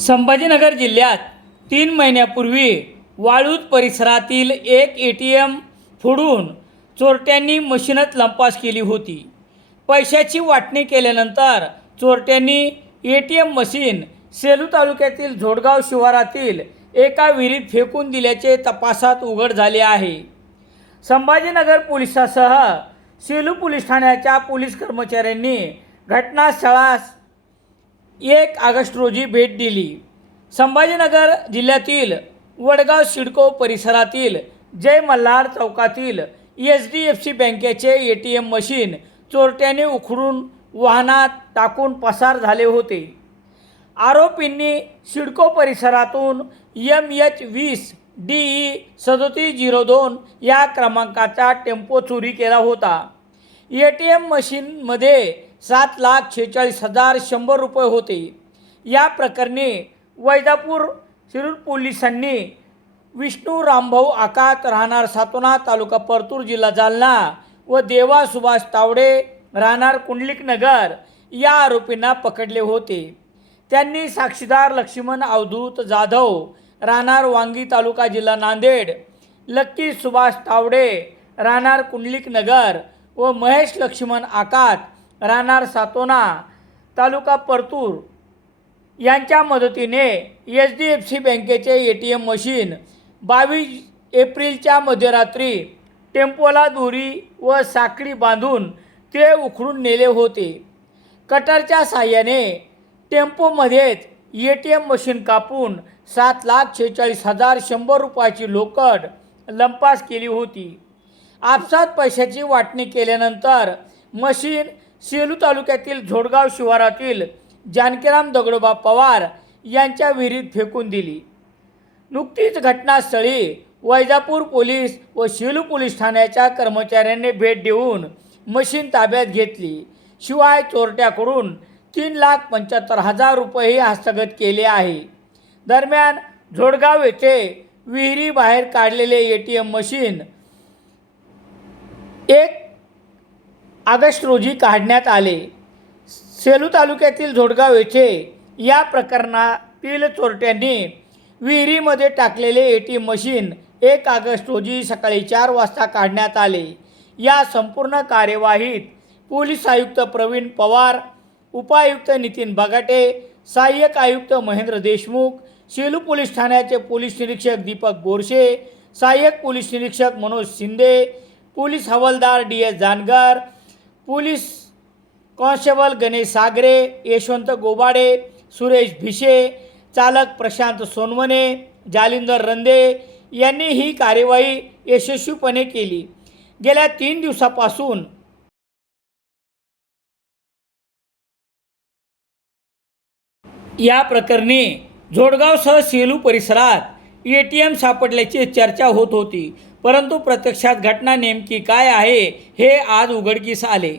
संभाजीनगर जिल्ह्यात तीन महिन्यापूर्वी वाळूद परिसरातील एक ए टी एम फोडून चोरट्यांनी मशीनच लंपास केली होती. पैशाची वाटणी केल्यानंतर चोरट्यांनी A T M machine Selu तालुक्यातील झोडगाव शिवारातील एका विहिरीत फेकून दिल्याचे तपासात उघड झाले आहे. संभाजीनगर पोलिसासह सेलू पोलीस ठाण्याच्या पोलीस कर्मचाऱ्यांनी घटनास्थळास एक ऑगस्ट रोजी भेट दिली. संभाजीनगर जिल्ह्यातील वडगाव सिडको परिसरातील जय मल्हार चौकातील एच डी एफ सी बँकेचे ए टी एम मशीन चोरट्याने उखडून वाहनात टाकून पसार झाले होते. आरोपींनी सिडको परिसरातून एम एच वीस डी ई सदोतीस झिरो दोन या क्रमांकाचा टेम्पो चोरी केला होता. ए टी एम मशीनमध्ये सात लाख शेहेचाळीस हजार शंभर रुपये होते. या प्रकरणी वैजापूर शिरूर पोलिसांनी विष्णू रामभाऊ आकात राहणार सातोना तालुका परतूर जिल्हा जालना व देवा सुभाष तावडे राहणार कुंडलिक नगर या आरोपींना पकडले होते. त्यांनी साक्षीदार लक्ष्मण अवधूत जाधव राहणार वांगी तालुका जिल्हा नांदेड लक्की सुभाष तावडे राहणार कुंडलिक नगर व महेश लक्ष्मण आकात राहणार सातोना तालुका परतूर. यांच्या मदतीने एच डी एफ सी बँकेचे ए टी एम मशीन बावीस एप्रिलच्या मध्यरात्री टेम्पोला दोरी व साखळी बांधून ते उखडून नेले होते. कटरच्या साह्याने टेम्पोमध्येच ए टी एम मशीन कापून सात लाख शेहेचाळीस हजार शंभर रुपयाची लोकड लंपास केली होती. आपसात पैशाची वाटणी केल्यानंतर मशीन सेलू तालुक्यातील झोडगाव शिवारातील जानकीराम दगडोबा पवार यांच्या विहिरीत फेकून दिली. नुकतीच घटनास्थळी वैजापूर पोलीस व सेलू पोलीस ठाण्याच्या कर्मचाऱ्यांनी भेट देऊन मशीन ताब्यात घेतली. शिवाय चोरट्याकडून तीन लाख पंच्याहत्तर हजार रुपयेही हस्तगत केले आहे. दरम्यान झोडगाव येथे विहिरीबाहेर काढलेले ए टी एम मशीन एक ऑगस्ट रोजी काढण्यात आले. सेलू तालुक्यातील झोडगाव येथे या प्रकरणातील चोरट्यांनी विहिरीमध्ये टाकलेले ए टी मशीन एक ऑगस्ट रोजी सकाळी चार वाजता काढण्यात आले. या संपूर्ण कार्यवाहीत पोलीस आयुक्त प्रवीण पवार उपायुक्त नितीन बगाटे सहाय्यक आयुक्त महेंद्र देशमुख सेलू पोलीस ठाण्याचे पोलीस निरीक्षक दीपक बोरशे सहाय्यक पोलीस निरीक्षक मनोज शिंदे पोलीस हवालदार D S Jangar police constable Ganesh Sagare Yashwant Gobade Suresh Bhishe चालक प्रशांत सोनवणे जालिंदर रंदे यांनी ही कार्यवाही यशस्वीपणे केली. गेल्या तीन दिवसापासून या प्रकरणी जोडगावसह सेलू परिसरात ए टी एम सापडल्याची चर्चा होत होती. परंतु प्रत्यक्षात घटना नेमकी काय आहे हे आज उघडकीस आले.